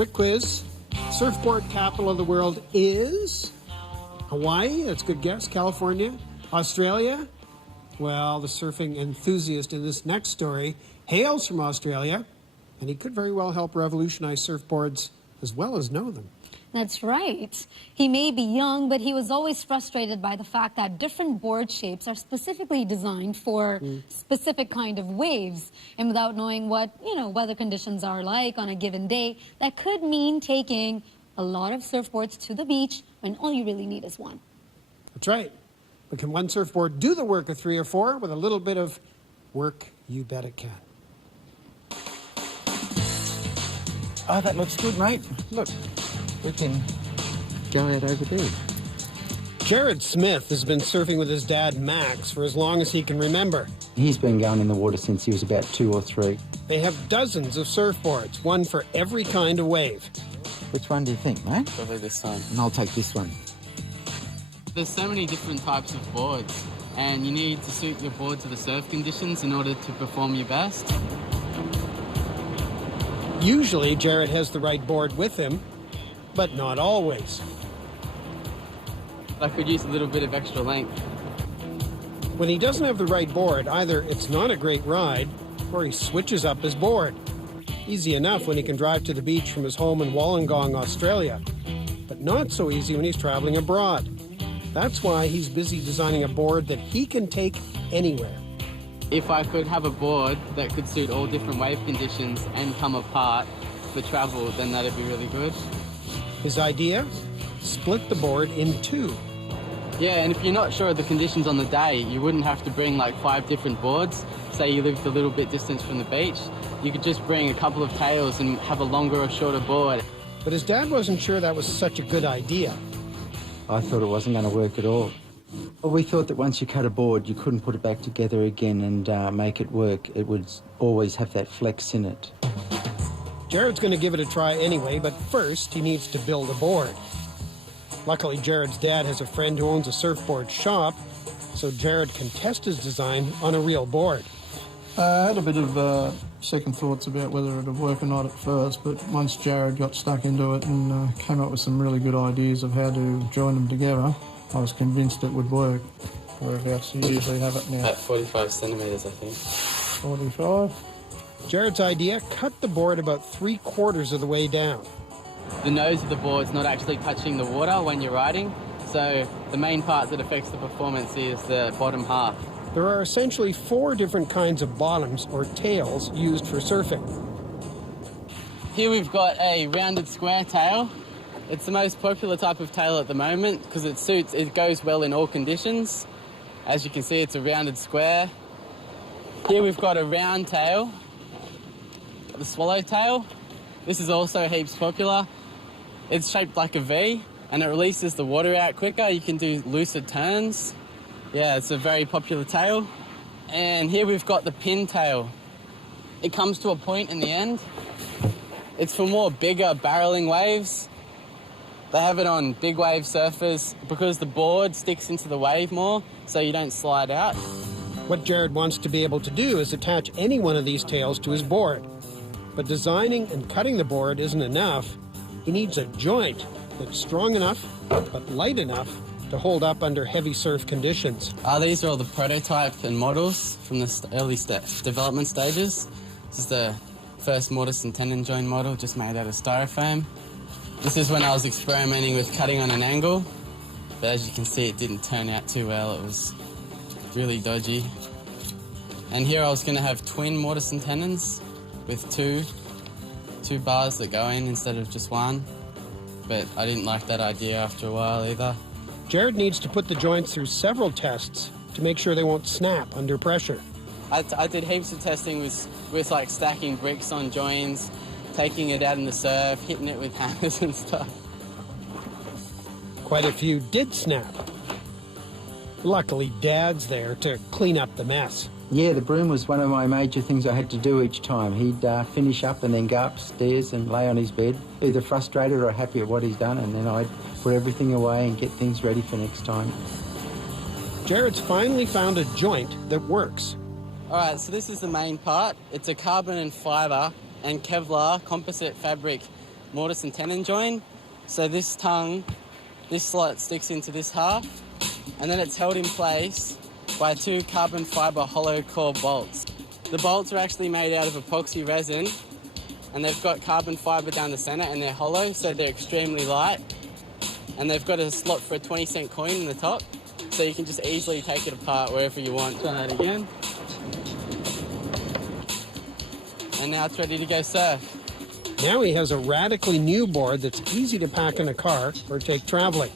quick quiz. Surfboard capital of the world is Hawaii. That's a good guess. California. Australia. Well, the surfing enthusiast in this next story hails from Australia, and he could very well help revolutionize surfboards as well as know them. That's right. He may be young, but he was always frustrated by the fact that different board shapes are specifically designed for specific kind of waves. And without knowing what, weather conditions are like on a given day, that could mean taking a lot of surfboards to the beach when all you really need is one. That's right. But can one surfboard do the work of 3 or 4? With a little bit of work, you bet it can. Oh, that looks good, mate. Look. We can go out over there. Jared Smith has been surfing with his dad, Max, for as long as he can remember. He's been going in the water since he was about 2 or 3. They have dozens of surfboards, one for every kind of wave. Which one do you think, mate? Probably this one. And I'll take this one. There's so many different types of boards, and you need to suit your board to the surf conditions in order to perform your best. Usually, Jared has the right board with him, but not always. I could use a little bit of extra length. When he doesn't have the right board, either it's not a great ride, or he switches up his board. Easy enough when he can drive to the beach from his home in Wollongong, Australia, but not so easy when he's traveling abroad. That's why he's busy designing a board that he can take anywhere. If I could have a board that could suit all different wave conditions and come apart for travel, then that'd be really good. His idea? Split the board in 2. Yeah, and if you're not sure of the conditions on the day, you wouldn't have to bring like 5 different boards. Say you lived a little bit distance from the beach, you could just bring a couple of tails and have a longer or shorter board. But his dad wasn't sure that was such a good idea. I thought it wasn't going to work at all. Well, we thought that once you cut a board, you couldn't put it back together again and make it work. It would always have that flex in it. Jared's going to give it a try anyway, but first he needs to build a board. Luckily, Jared's dad has a friend who owns a surfboard shop, so Jared can test his design on a real board. I had a bit of second thoughts about whether it would work or not at first, but once Jared got stuck into it and came up with some really good ideas of how to join them together, I was convinced it would work. Whereabouts do you usually have it now? At 45 centimetres, I think. 45? Jared's idea, cut the board about 3/4 of the way down. The nose of the board's not actually touching the water when you're riding, so the main part that affects the performance is the bottom half. There are essentially 4 different kinds of bottoms, or tails, used for surfing. Here we've got a rounded square tail. It's the most popular type of tail at the moment because it goes well in all conditions. As you can see, it's a rounded square. Here we've got a round tail, the swallowtail. This is also heaps popular. It's shaped like a V and it releases the water out quicker. You can do looser turns. Yeah, it's a very popular tail. And here we've got the pintail. It comes to a point in the end. It's for more bigger barreling waves. They have it on big wave surfers because the board sticks into the wave more so you don't slide out. What Jared wants to be able to do is attach any one of these tails to his board. But designing and cutting the board isn't enough. He needs a joint that's strong enough but light enough to hold up under heavy surf conditions. These are all the prototype and models from the early development stages. This is the first mortise and tenon joint model, just made out of styrofoam. This is when I was experimenting with cutting on an angle, but as you can see, it didn't turn out too well. It was really dodgy. And here I was going to have twin mortise and tenons with two bars that go in instead of just one, but I didn't like that idea after a while either. Jared needs to put the joints through several tests to make sure they won't snap under pressure. I did heaps of testing with like stacking bricks on joins, taking it out in the surf, hitting it with hammers and stuff. Quite a few did snap. Luckily, Dad's there to clean up the mess. Yeah, the broom was one of my major things I had to do each time. He'd finish up and then go upstairs and lay on his bed, either frustrated or happy at what he's done, and then I'd put everything away and get things ready for next time. Jared's finally found a joint that works. All right, so this is the main part. It's a carbon and fibre and Kevlar composite fabric mortise and tenon join. So this tongue, this slot sticks into this half, and then it's held in place by 2 carbon fibre hollow core bolts. The bolts are actually made out of epoxy resin, and they've got carbon fibre down the centre, and they're hollow, so they're extremely light. And they've got a slot for a 20-cent coin in the top, so you can just easily take it apart wherever you want. Try that again. And now it's ready to go surf. Now he has a radically new board that's easy to pack in a car or take traveling.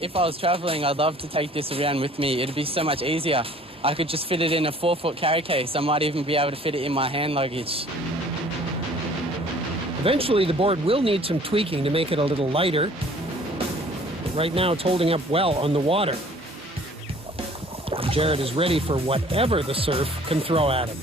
If I was travelling, I'd love to take this around with me. It'd be so much easier. I could just fit it in a 4-foot carry case. I might even be able to fit it in my hand luggage. Eventually, the board will need some tweaking to make it a little lighter. But right now, it's holding up well on the water. And Jared is ready for whatever the surf can throw at him.